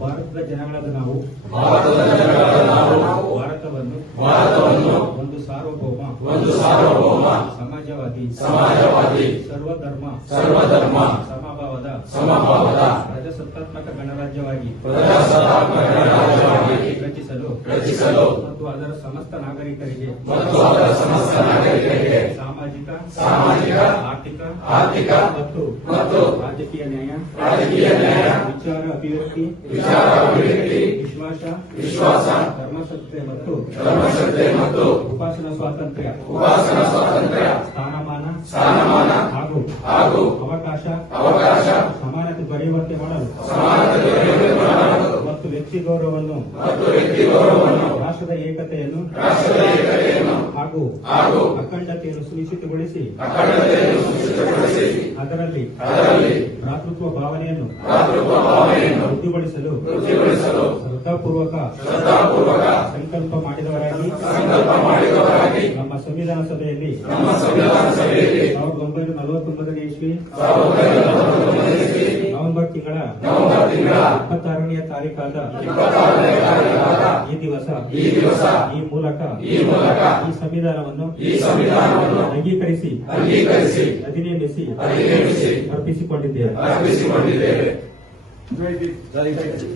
ಭಾರತದ ಜನಗಳಾದ ನಾವು ಭಾರತವನ್ನು ಒಂದು ಸಾರ್ವಭೌಮ ಸಮಾಜವಾದಿ ಸರ್ವಧರ್ಮ ಸಮಭಾವದ ಪ್ರಜಾಸತ್ತಾತ್ಮಕ ಗಣರಾಜ್ಯವಾಗಿ ರಚಿಸಲು ಮತ್ತು ಅದರ ಸಮಸ್ತ ನಾಗರಿಕರಿಗೆ ಸಾಮಾಜಿಕ ಆರ್ಥಿಕ ಮತ್ತು ರಾಜಕೀಯ ನ್ಯಾಯ ವಿಚಾರ ಅಭಿವ್ಯಕ್ತಿ ವಿಶ್ವಾಸ ಧರ್ಮಶ್ರದ್ಧೆ ಮತ್ತು ಉಪಾಸನಾ ಸ್ವಾತಂತ್ರ್ಯ ಸ್ಥಾನಮಾನ ಹಾಗೂ ಅವಕಾಶ ಸಮಾನತೆ ದೊರೆಯುವಂತೆ ಮಾಡಲು ಮತ್ತು ವ್ಯಕ್ತಿ ಗೌರವವನ್ನು ರಾಷ್ಟ್ರದ ಏಕತೆಯನ್ನು ಹಾಗೂ ಅಖಂಡತೆಯನ್ನು ಸುನಿಶ್ಚಿತಗೊಳಿಸಿ ಅದರಲ್ಲಿ ಭ್ರಾತೃತ್ವ ಭಾವನೆಯನ್ನು ವೃದ್ಧಿಗೊಳಿಸಲು ಶ್ರದ್ಧಾಪೂರ್ವಕ ಸಂಕಲ್ಪ ಮಾಡಿದವರಾಗಿ ನಮ್ಮ ಸಂವಿಧಾನ ಸಭೆಯಲ್ಲಿ 1949ನೇ ಇಸ್ವಿ ನವೆಂಬರ್ ತಿಂಗಳ 26ನೇ ತಾರೀಕಾದ ಈ ದಿವಸ ಈ ಮೂಲಕ ಈ ಸಂವಿಧಾನವನ್ನು ಅಂಗೀಕರಿಸಿ ಅಧಿನೇಮಿಸಿ ಅರ್ಪಿಸಿಕೊಂಡಿದ್ದೇವೆ.